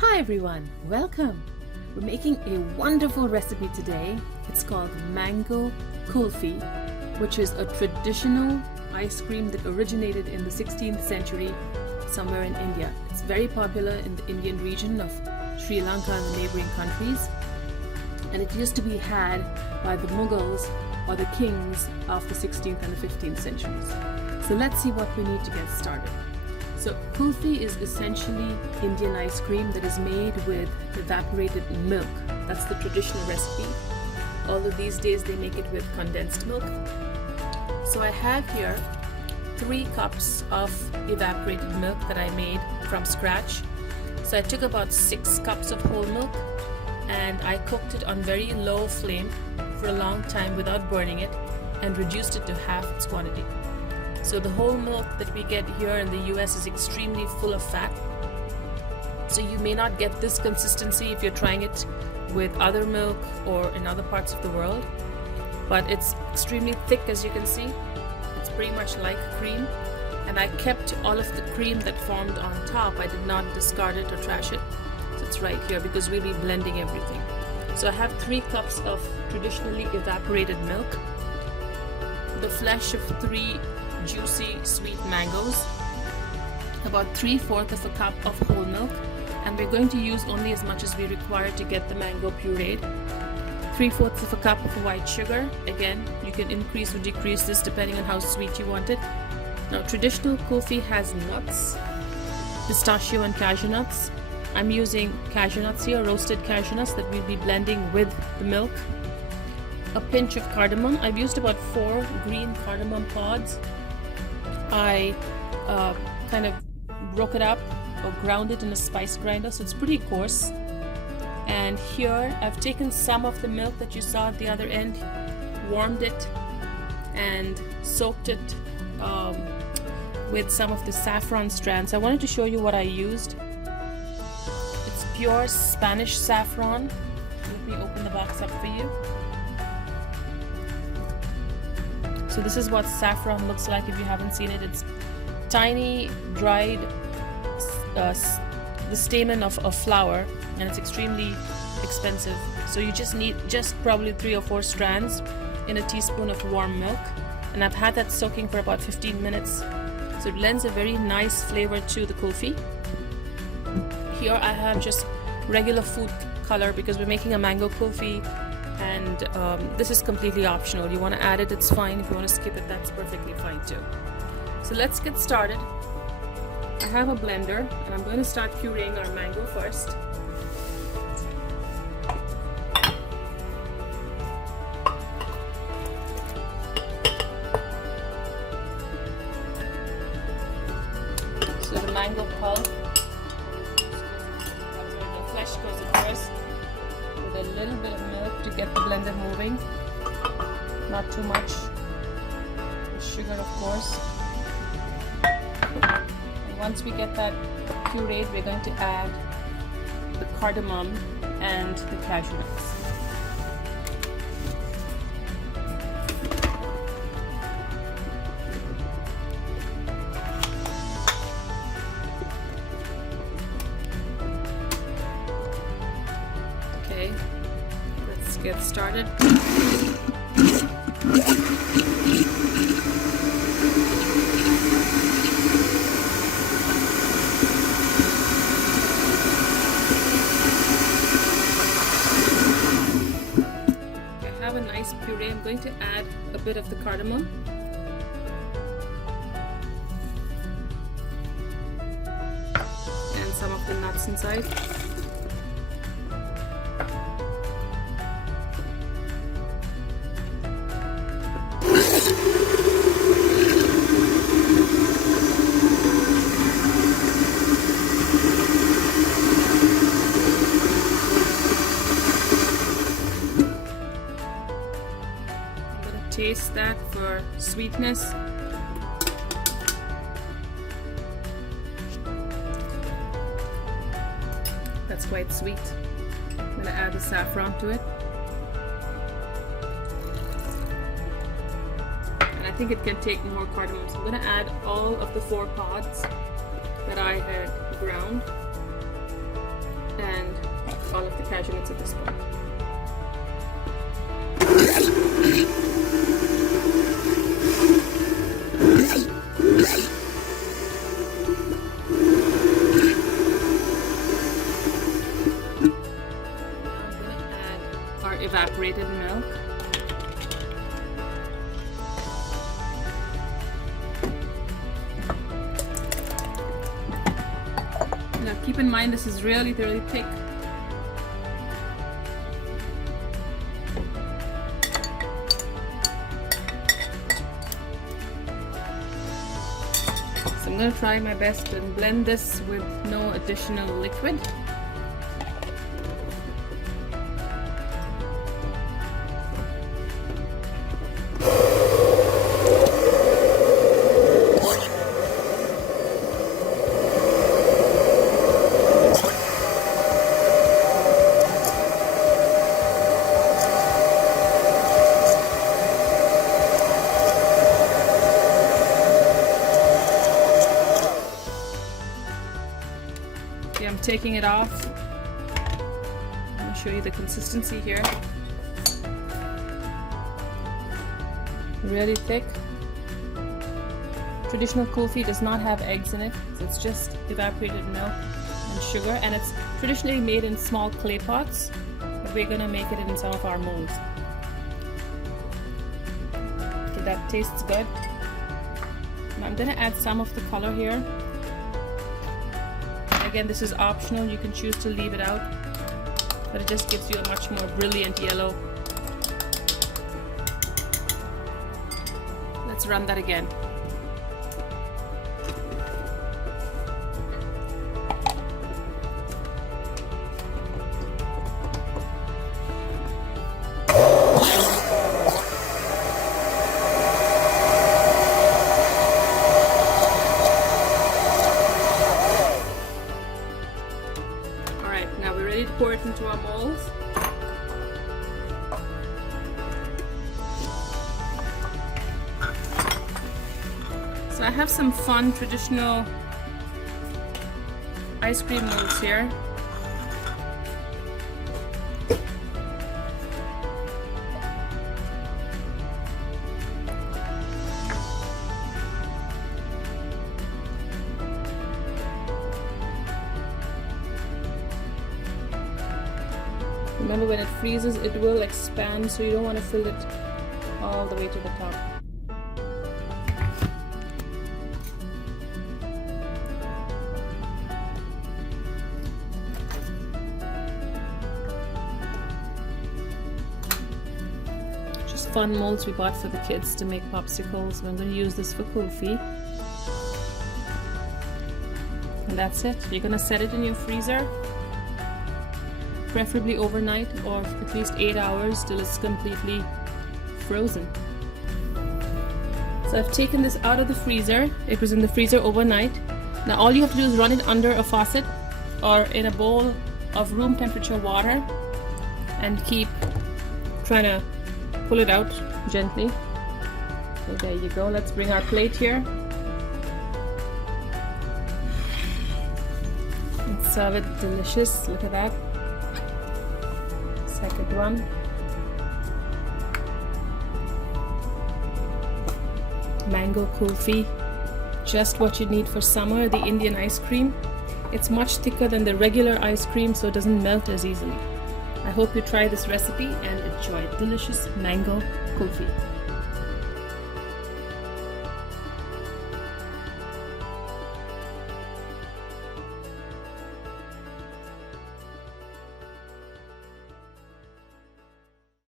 Hi everyone, welcome! We're making a wonderful recipe today. It's called mango kulfi, which is a traditional ice cream that originated in the 16th century somewhere in India. It's very popular in the Indian region of Sri Lanka and the neighboring countries, and it used to be had by the Mughals or the kings of the 16th and the 15th centuries. So let's see what we need to get started. So Qulfi is essentially Indian ice cream that is made with evaporated milk. That's the traditional recipe. Although these days they make it with condensed milk. So I have here 3 cups of evaporated milk that I made from scratch. So I took about 6 cups of whole milk and I cooked it on very low flame for a long time without burning it and reduced it to half its quantity. So the whole milk that we get here in the US is extremely full of fat. So you may not get this consistency if you're trying it with other milk or in other parts of the world. But it's extremely thick, as you can see. It's pretty much like cream. And I kept all of the cream that formed on top. I did not discard it or trash it. So it's right here because we'll be blending everything. So I have 3 cups of traditionally evaporated milk, the flesh of 3 juicy sweet mangoes, about 3/4 of a cup of whole milk, and we're going to use only as much as we require to get the mango pureed. 3/4 of a cup of white sugar. Again, you can increase or decrease this depending on how sweet you want it. Now, traditional Qulfi has nuts, pistachio and cashew nuts. I'm using cashew nuts here, roasted cashew nuts that we'll be blending with the milk. A pinch of cardamom. I've used about 4 green cardamom pods. I kind of broke it up or ground it in a spice grinder, so it's pretty coarse. And here I've taken some of the milk that you saw at the other end, warmed it and soaked it with some of the saffron strands. I wanted to show you what I used. It's pure Spanish saffron. Let me open the box up for you. So this is what saffron looks like if you haven't seen it. It's tiny, dried, the stamen of a flower, and it's extremely expensive. So you just need probably 3 or 4 strands in a teaspoon of warm milk. And I've had that soaking for about 15 minutes. So it lends a very nice flavor to the Qulfi. Here I have just regular food color because we're making a mango Qulfi. And this is completely optional. You want to add it, it's fine. If you want to skip it, that's perfectly fine too. So let's get started. I have a blender and I'm going to start pureeing our mango first. So the mango pulp, the flesh goes in first, with a little bit of milk to get the blender moving, not too much, sugar of course. And once we get that pureed, we're going to add the cardamom and the cashew nuts. Okay, let's get started. I have a nice puree. I'm going to add a bit of the cardamom. And some of the nuts inside. Taste that for sweetness. That's quite sweet. I'm going to add the saffron to it. And I think it can take more cardamom. So I'm going to add all of the 4 pods that I had ground. evaporated milk. Now keep in mind this is really thick. So I'm going to try my best to blend this with no additional liquid. Okay, I'm taking it off. I'm going to show you the consistency here. Really thick. Traditional kulfi does not have eggs in it, so it's just evaporated milk and sugar, and it's traditionally made in small clay pots, but we're going to make it in some of our molds. Okay, that tastes good. Now I'm going to add some of the color here. Again, this is optional, you can choose to leave it out, but it just gives you a much more brilliant yellow. Let's run that again. Now we're ready to pour it into our molds. So I have some fun traditional ice cream molds here. Remember, when it freezes, it will expand, so you don't want to fill it all the way to the top. Just fun molds we bought for the kids to make popsicles. I'm going to use this for Qulfi. And that's it. You're going to set it in your freezer, preferably overnight, or at least 8 hours till it's completely frozen. So I've taken this out of the freezer. It was in the freezer overnight. Now all you have to do is run it under a faucet or in a bowl of room temperature water and keep trying to pull it out gently. So there you go. Let's bring our plate here and serve it delicious. Look at that. Second one. Mango kulfi, just what you need for summer. The Indian ice cream, it's much thicker than the regular ice cream, so it doesn't melt as easily. I hope you try this recipe and enjoy delicious mango kulfi.